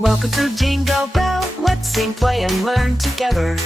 Welcome to Jingle Bell. Let's sing, play, and learn together.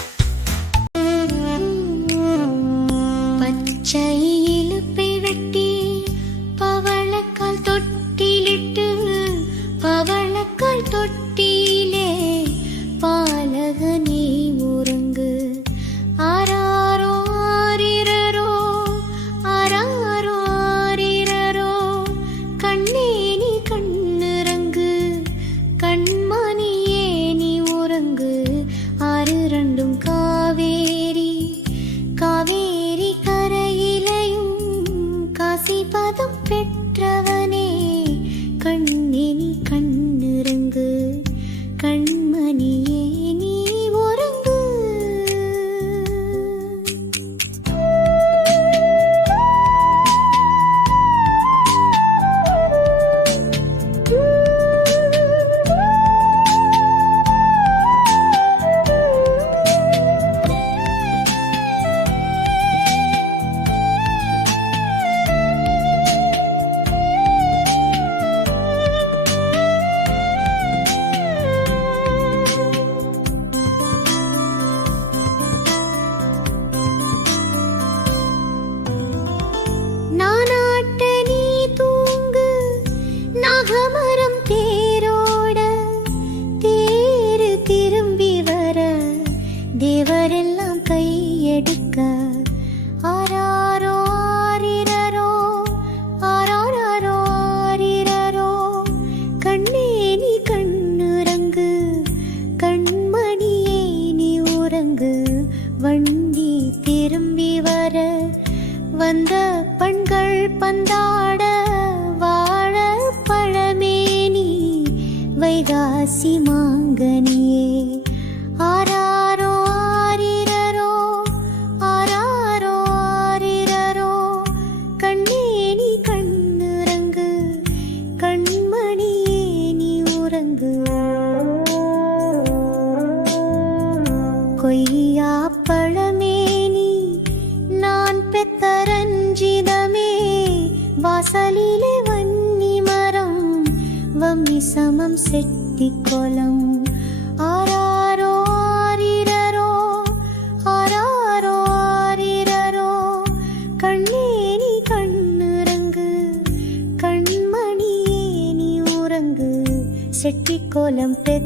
两杯。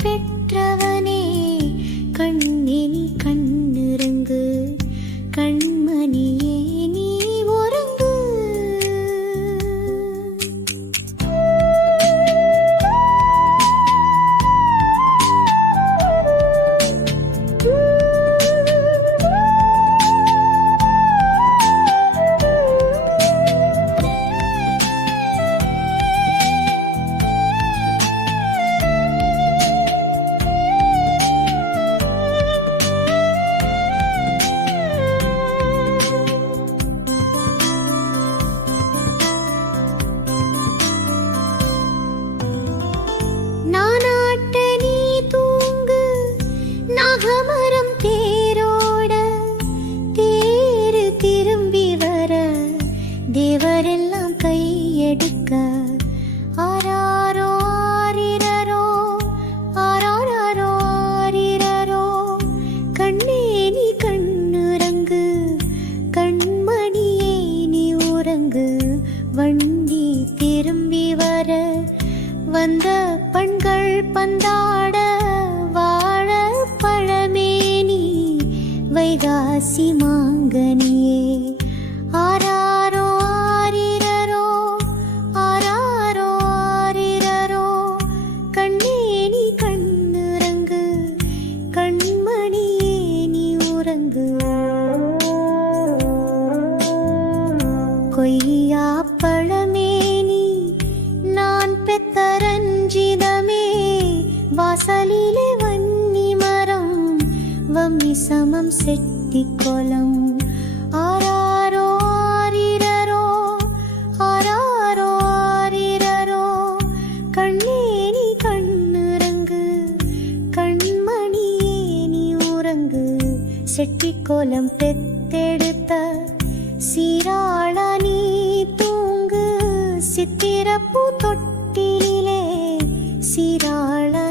pick ஆசி மாங்கனியே. ஆராரோ ஆரிரரோ ஆராரோ ஆரிரரோ கண்ணேனி கண்ணுறங்கு கண்மணியே நீ உறங்கு. கொய்யா பழமேனி நான் பெத்த ரஞ்சிதமே. வாசலிலே வன்னி மரம் வம்மி சமம் செட் திக்கொலம் ஆராரோ ஆரிரரோ ஆராரோ ஆரிரரோ கண்ணேனி கண்ணுறங்கு கண்மணியேனி உறங்கு. செட்டிக்கோலம் பெத்தெடுத்த சீராள நீ தூங்கு. சித்திரப்பு தொட்டிலே சீராள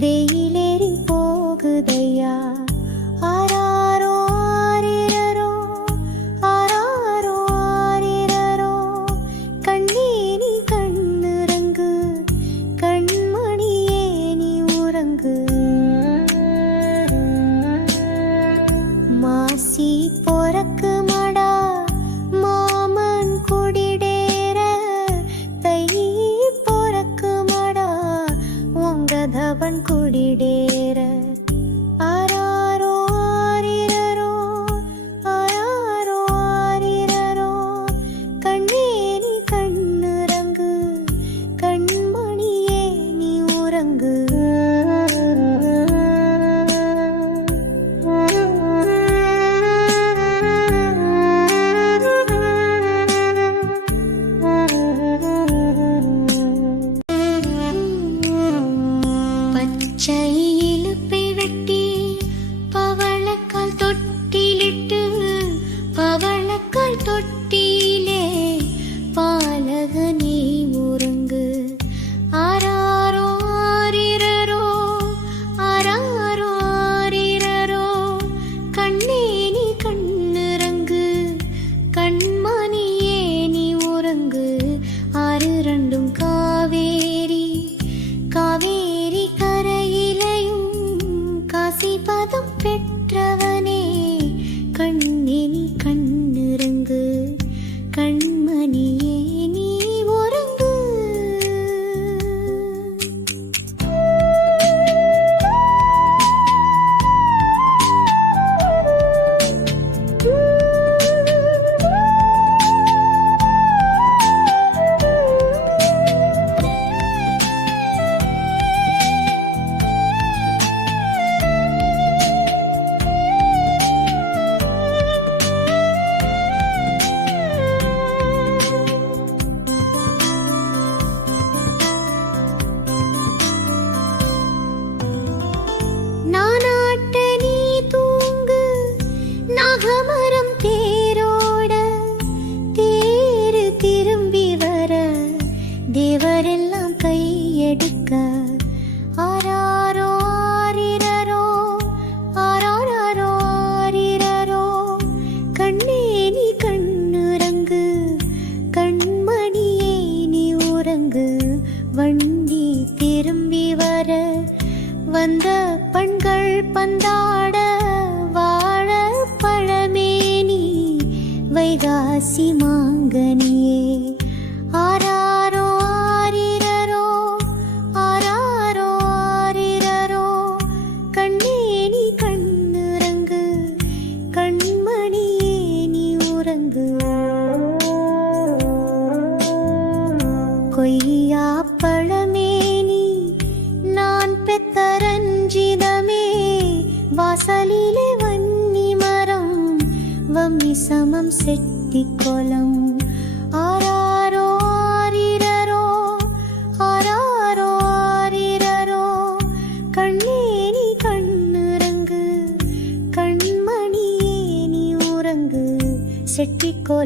வெயிலேறி போகுதையா?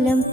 செட்டிக்கோலம்